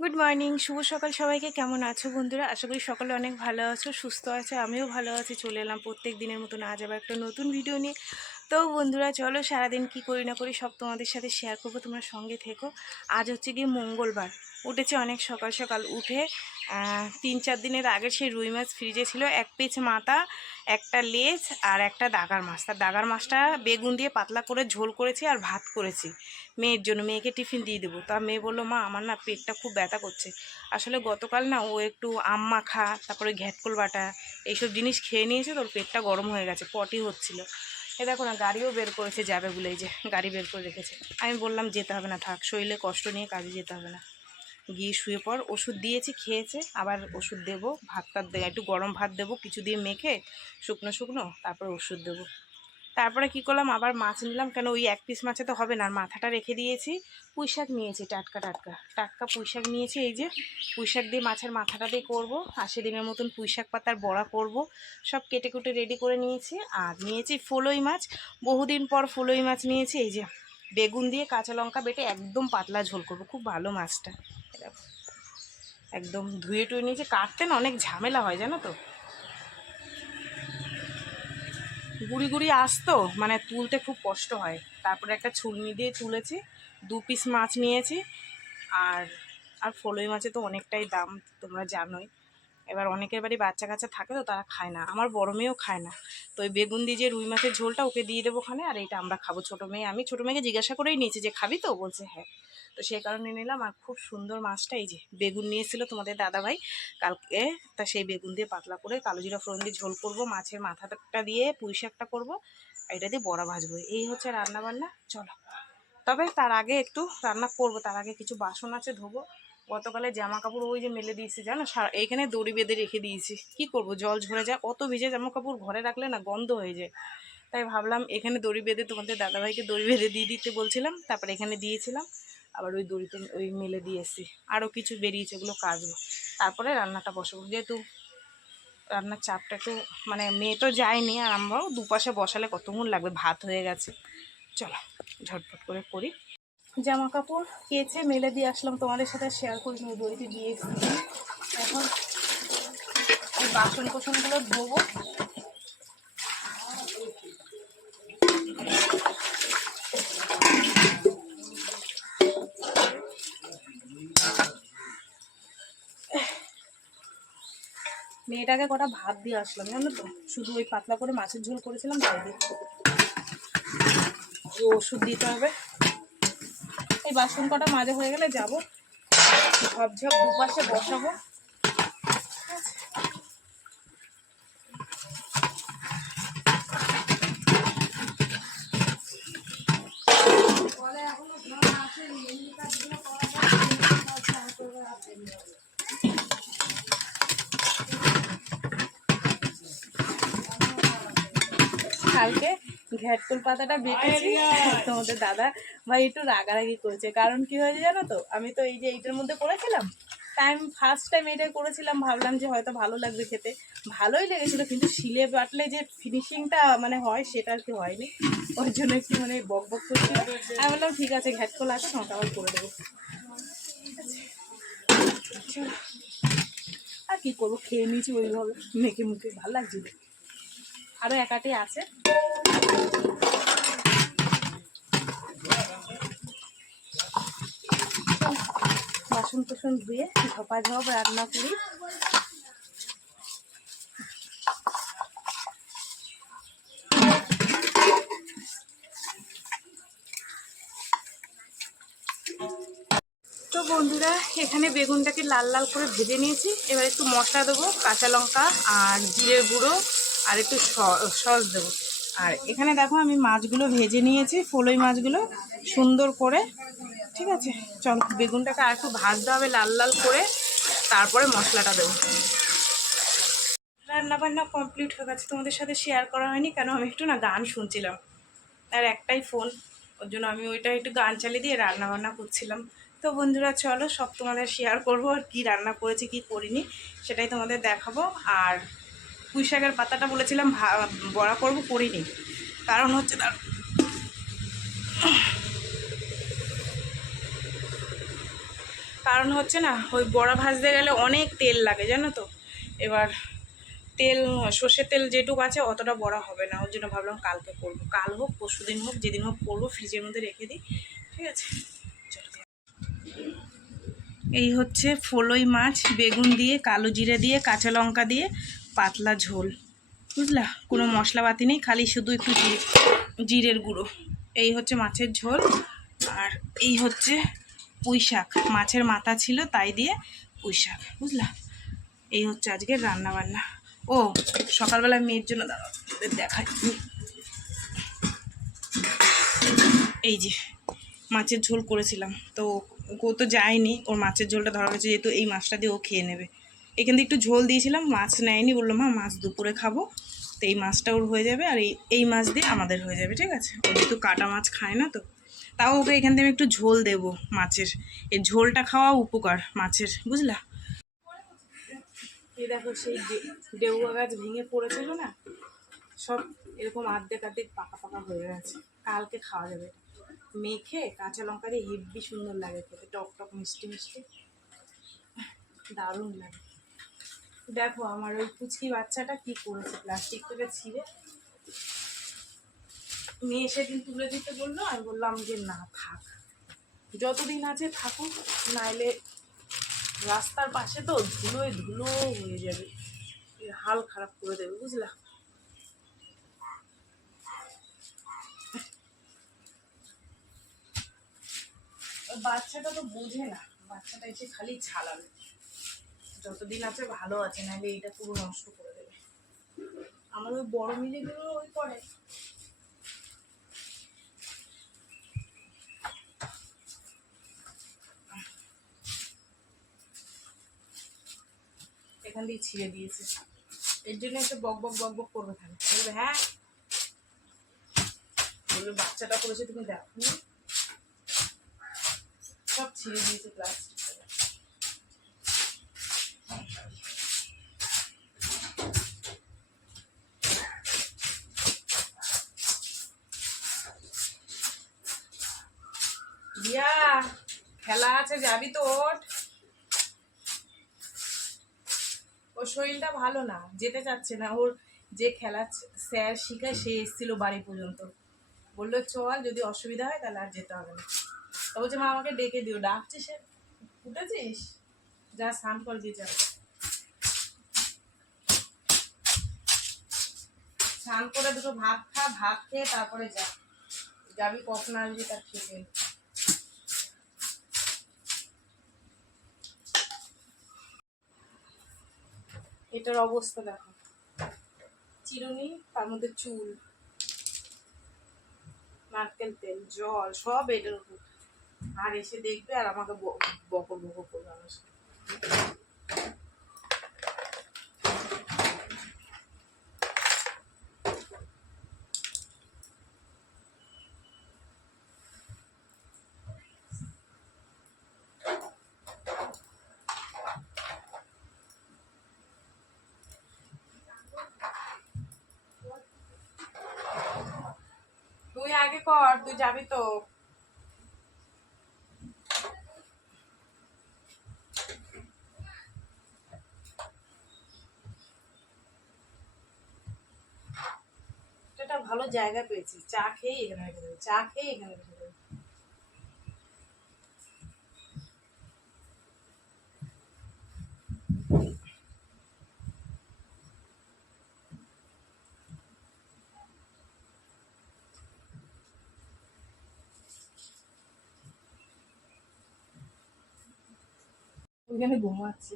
Good morning, শুভ সকাল সবাইকে। কেমন আছো বন্ধুরা? আশা করি সকলে অনেক ভালো আছো, সুস্থ আছে। আমিও ভালো আছি। চলে এলাম প্রত্যেক দিনের মতন আজ আবার একটা নতুন ভিডিও নিয়ে। তো বন্ধুরা চলো, সারাদিন কি করি না করি সব তোমাদের সাথে শেয়ার করবো, তোমরা সঙ্গে থেকো। আজ হচ্ছে গিয়ে মঙ্গলবার। উঠেছি অনেক সকাল সকাল, উঠে 3-4 দিনের আগে সেই রুই মাছ ফ্রিজে ছিল, 1 পিস মাথা, একটা লেজ আর একটা দাগার মাছ। তার দাগার মাছটা বেগুন দিয়ে পাতলা করে ঝোল করেছি আর ভাত করেছি মেয়ের জন্য। মেয়েকে টিফিন দিয়ে দেবো। তা মেয়ে বললো, মা আমার না পেটটা খুব ব্যথা করছে। আসলে গতকাল না ও একটু আম মাখা, তারপরে ঘ্যাটকল বাটা এইসব জিনিস খেয়ে নিয়েছে, তোর পেটটা গরম হয়ে গেছে, পটি হচ্ছিল। এ দেখো না, গাড়িও বের করেছে যাবে বলে, এই যে গাড়ি বের করে রেখেছে। আমি বললাম যেতে হবে না, থাক, শরীরে কষ্ট নিয়ে কাজে যেতে হবে না, গিয়ে শুয়ে পর। ওষুধ দিয়েছি, খেয়েছে, আবার ওষুধ দেবো। ভাতটা একটু গরম ভাত দেবো কিছু দিয়ে মেখে, শুকনো শুকনো, তারপর ওষুধ দেবো। তারপরে কি করলাম, আবার মাছ নিলাম, কেন ওই 1 পিস মাছে তো হবে না, আর মাথাটা রেখে দিয়েছি। পুঁই শাক নিয়েছি, টাটকা টাটকা টাটকা পুঁই শাক নিয়েছি। এই যে পুঁই শাক দিয়ে মাছের মাথাটা দিয়ে করবো, 80 দিনের মতন পুঁই শাক পাতার বড়া করব। সব কেটে কুটে রেডি করে নিয়েছি। আর নিয়েছি ফলই মাছ, বহুদিন পর ফলই মাছ নিয়েছি। এই যে বেগুন দিয়ে কাঁচা লঙ্কা বেটে একদম পাতলা ঝোল করব, খুব ভালো মাছটা। একদম ধুয়ে টুয়ে নিয়েছি। কাটতে না অনেক ঝামেলা হয় জানো তো, গুড়ি গুড়ি আসতো, মানে তুলতে খুব কষ্ট হয়। তারপরে একটা ছুলনি দিয়ে তুলেছি। 2 পিস মাছ নিয়েছি। আর আর ফলই মাছে তো অনেকটাই দাম, তোমরা জানোই। এবার অনেকের বাড়ি বাচ্চা কাচ্চা থাকে তো, তারা খায় না, আমার বড় মেয়েও খায় না। তো ওই বেগুন দিয়ে যে রুই মাছের ঝোলটা ওকে দিয়ে দেবো ওখানে, আর এইটা আমরা খাবো। ছোটো মেয়ে, আমি ছোটো মেয়েকে জিজ্ঞাসা করেই নিয়েছি যে খাবি তো, বলছে হ্যাঁ। তো সেই কারণে নিলাম। আর খুব সুন্দর মাছটা। এই যে বেগুন নিয়েছিল তোমাদের দাদাভাই কালকে, তা সেই বেগুন দিয়ে পাতলা করে কালো জিরা ফোড়ন দিয়ে ঝোল করব, মাছের মাথাটা দিয়ে পুঁই শাকটা করবো, এটা দিয়ে বড়া ভাজবো। এই হচ্ছে রান্না বান্না। চলো, তবে তার আগে একটু রান্না করব, তার আগে কিছু বাসন আছে ধোবো। গতকালে জামা কাপড় ওই যে মেলে দিয়েছি জানো, এইখানে দড়ি বেঁধে রেখে দিয়েছি। কি করব, জল ঝরে যায়, অত ভিজে জামা কাপড় ঘরে রাখলে না গন্ধ হয়ে যায়। তাই ভাবলাম এখানে দড়ি বেঁধে, তোমাদের দাদাভাইকে দড়ি বেঁধে দিয়ে দিতে বলছিলাম, তারপরে এখানে দিয়েছিলাম। আবার ওই দড়িতে ওই মেলে দিয়ে এসেছি। আরও কিছু বেরিয়েছে, ওগুলো কাচবো, তারপরে রান্নাটা বসাবো। যেহেতু রান্নার চাপটা একটু, মানে মেয়ে তো যায়নি, আর আমরাও দুপাশে বসালে কতক্ষণ লাগবে, ভাত হয়ে গেছে। চলো ঝটপট করে করি। জামা কাপড় কেচে মেলে দিয়ে আসলাম, তোমাদের সাথে শেয়ার করি, দড়িতে দিয়ে এসেছি। এখন এই বাসন কোসনগুলো ধোবো। মেয়েটাকে কটা ভাত দিয়ে আসলাম জানো তো, শুধু ওই পাতলা করে মাছের ঝোল করেছিলাম, তাই দিয়ে ওষুধ দিতে হবে। এই বাসন কটা মাজা হয়ে গেলে যাবো, ঝপঝপ দুপাশে বসাবো। কালকে ঘ্যাটকল পাতাটা বেটেছি, তোমাদের দাদা ভাই একটু রাগারাগি করেছে। কারণ কি হয়েছে জানো তো, আমি তো এই যে এইটার মধ্যে করেছিলাম, ফার্স্ট টাইম এটা করেছিলাম, ভাবলাম যে হয়তো ভালো লাগবে খেতে। ভালোই লেগেছিল, কিন্তু শিলে বাটলে যে ফিনিশিংটা মানে হয়, সেটা আর কি হয়নি। ওর জন্য একটু মানে বক বক করছিল। আমি বললাম ঠিক আছে, ঘ্যাটকল আছে, তোমাকে আবার করে দেবো। আর কি করবো, খেয়ে নিয়েছি ওইভাবে মেখে মুখে, ভালো লাগছিল। আরও একাটি আছে। বাসন টাসন ধুয়ে ঝপাঝপ রান্না করি। তো বন্ধুরা, এখানে বেগুনটাকে লাল লাল করে ভেজে নিয়েছি। এবার একটু মশলা দেবো, কাঁচা লঙ্কা আর জিরের গুঁড়ো, আর একটু সস দেবো। আর এখানে দেখো আমি মাছগুলো ভেজে নিয়েছি, ফলই মাছগুলো সুন্দর করে। ঠিক আছে, চল বেগুনটাকে আর একটু ভাজতে হবে লাল লাল করে, তারপরে মশলাটা দেবো। রান্না বান্না কমপ্লিট হয়ে গেছে, তোমাদের সাথে শেয়ার করা হয়নি, কেন আমি একটু না গান শুনছিলাম। আর একটাই ফোন, ওর জন্য আমি ওইটা একটু গান চালিয়ে দিয়ে রান্না বান্না করছিলাম। তো বন্ধুরা চলো, সব তোমাদের শেয়ার করবো, আর কী রান্না করেছি কী করিনি সেটাই তোমাদের দেখাবো। আর পুঁই শাকের পাতাটা বলেছিলাম বড়া করবো, করিনি। কারণ হচ্ছে তার কারণ হচ্ছে না, ওই বড়া ভাজতে গেলে অনেক তেল লাগে জানো তো। এবার তেল, সর্ষের তেল যেটুকু আছে অতটা বড়া হবে না, ওর জন্য ভাবলাম কালকে করবো। কাল হোক পরশু দিন হোক, যেদিন হোক করবো, ফ্রিজের মধ্যে রেখে দিই, ঠিক আছে। এই হচ্ছে ফলই মাছ, বেগুন দিয়ে, কালো জিরে দিয়ে, কাঁচা লঙ্কা দিয়ে পাতলা ঝোল, বুঝলা। কোনো মশলাপাতি নেই, খালি শুধু একটু জিরের গুঁড়ো। এই হচ্ছে মাছের ঝোল। আর এই হচ্ছে পুঁই শাক, মাছের মাথা ছিল তাই দিয়ে পুঁই শাক, বুঝলা। এই হচ্ছে আজকের রান্না বান্না। ও সকালবেলা মেয়ের জন্য দাঁড়াও দেখাই, এই যে মাছের ঝোল করেছিলাম, তো ও তো যায়নি, ওর মাছের ঝোলটা ধরা গেছে, যেহেতু এই মাছটা দিয়ে ও খেয়ে নেবে। এখান থেকে একটু ঝোল দিয়েছিলাম, মাছ নেয়নি, বললো মা মাছ দুপুরে খাবো, তো এই মাছটা ওর হয়ে যাবে, আর এই মাছ দিয়ে আমাদের হয়ে যাবে, ঠিক আছে। ও যেহেতু কাটা মাছ খায় না, তো তাও ওকে এখান থেকে একটু ঝোল দেবো মাছের। এই ঝোলটা খাওয়া উপকার মাছের, বুঝলা। এই দেখো সেই ডেউয়া গাছ ভেঙে পড়েছিল না, সব এরকম আর্ধেক আর্ধেক পাকা পাকা হয়ে গেছে। কালকে খাওয়া যাবে, মেখে কাঁচা লঙ্কা দিয়ে হেব্বি সুন্দর লাগে খেতে, টক টক মিষ্টি মিষ্টি, দারুণ লাগে। দেখো আমার ওই কুচকি বাচ্চাটা কি করেছে, প্লাস্টিক থেকে ছিঁড়ে মেয়ে সেদিন তুলে দিতে বললো, আমি বললাম যে না থাক, যতদিন আছে থাকুক, নাইলে রাস্তার পাশে তো ধুলোয় ধুলো হয়ে যাবে, হাল খারাপ করে দেবে, বুঝলা। বাচ্চাটা তো বোঝে না, বাচ্চাটা এসে খালি ছাড়াবে, যতদিন আছে ভালো আছে, নাহলে এইটা পুরো নষ্ট করে দেবে। আমার ওই বড় মিলেগুলো ওই করে, এখান দিয়ে ছিঁড়ে দিয়েছে, এর জন্য একটা বক বক বক বক করবে, থাকে বলবে হ্যাঁ, বলবে বাচ্চাটা করেছে তুমি দেখো, সব ছিঁড়ে দিয়েছে প্লাস্টিক। রিয়া খেলা আছে, যাবি তো, ওর শরীরটা ভালো না, যেতে চাচ্ছে না। ওর যে খেলা স্যার শিখায় সে এসেছিল বাড়ি পর্যন্ত, বললো চল, যদি অসুবিধা হয় তাহলে আর যেতে হবে না। তো বলছে মা আমাকে ডেকে দিও, ডাকছে সে, উঠেছিস, যা স্নান কর দিয়ে যাবে, স্নান করে দুটো ভাত খা, ভাত খেয়ে তারপরে যাবি, কখন আসবি তার ঠিক নেই। এটার অবস্থা দেখো, চিরুনি, তার মধ্যে চুল, নারকেল তেল, জল, সব এটার উপর, আর এসে দেখবে আর আমাকে বকর বকর করবে আমার সাথে। তুই আগে কর, তুই যাবি তো। এটা ভালো জায়গা পেয়েছি, চা খেয়ে এখানে রেখে দেবে, চা খেয়ে এখানে রেখে দেবে। ওইখানে ঘুমাচ্ছি,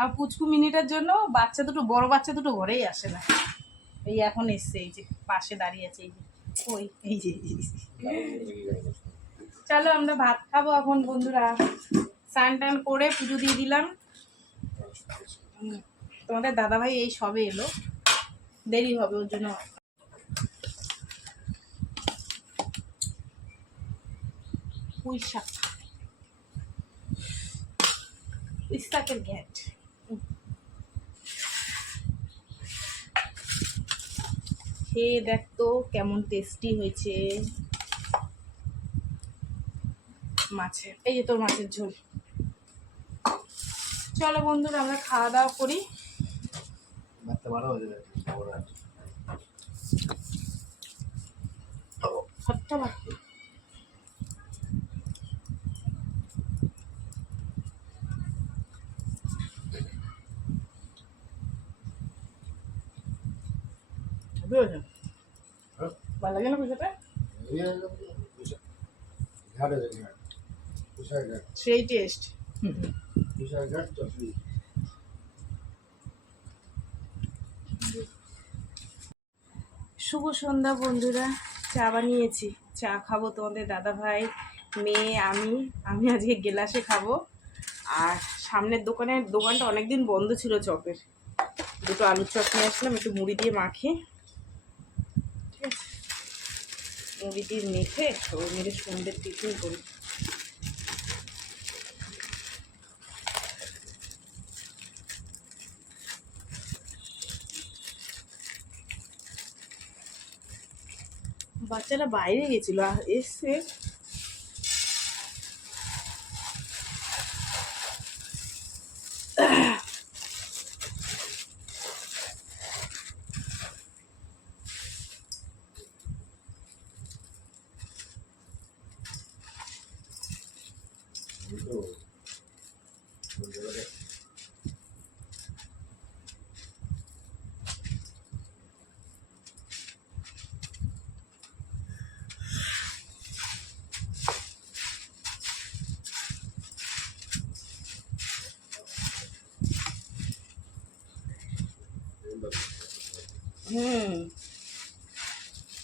আর পুচকু মিনিটের জন্য বাচ্চা দুটো, বড় বাচ্চা দুটো ঘরেই আসে না, এই এখন এসছে, এই যে পাশে দাঁড়িয়ে আছে, এই যে ওই এই যে। চলো আমরা ভাত খাবো এখন বন্ধুরা, স্নান টান করে পুজো দিয়ে দিলাম। তোমাদের দাদাভাই এই সবে এলো, দেরি হবে ওর জন্য। পুঁই শাক, পুঁই শাকের ঘ্যাট, খেয়ে দেখতো কেমন টেস্টি হয়েছে। মাছের, এই যে তোর মাছের ঝোল। চলো বন্ধুরা আমরা খাওয়া দাওয়া করি। ভালো লাগে না পয়সাটা? সেই টেস্ট। শুভ সন্ধ্যা বন্ধুরা, চা বানিয়েছি, চা খাবো তোমাদের দাদা ভাই, মেয়ে, আমি আজকে গেলাসে খাবো। আর সামনের দোকানটা অনেকদিন বন্ধ ছিল চপের, দুটো আলুর চপ নিয়ে আসলাম, একটু মুড়ি দিয়ে মাখি, ঠিক আছে, মুড়ি দিয়ে মেখে সবাই মিলে সন্ধ্যের টিফিন করি। বাচ্চারা বাইরে গেছিল, এসছে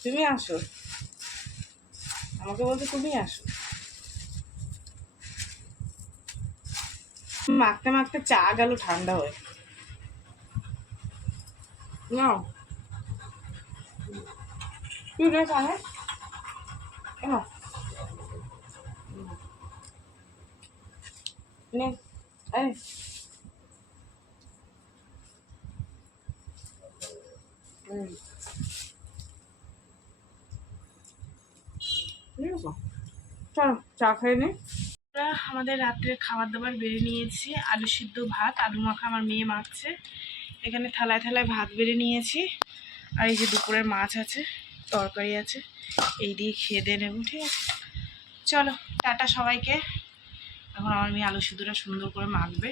তুমি আসো, আমাকে বলতে তুমি আসো। মাখতে মাখতে চা গেল ঠান্ডা হয়ে। নাও তুই রে চাহে নে, এই ঠিক আছে, চলো চা খেয়ে নে। আমাদের রাত্রের খাবার দাবার বেড়ে নিয়েছি, আলু সিদ্ধ ভাত, আলু মাখা আমার মেয়ে মাখছে, এখানে থালায় থালায় ভাত বেড়ে নিয়েছি, আর এই যে দুপুরের মাছ আছে, তরকারি আছে, এই দিয়ে খেয়ে দিয়ে নেবো, ঠিক আছে। চলো টাটা সবাইকে। এখন আমার মেয়ে আলু সিদ্ধটা সুন্দর করে মাখবে।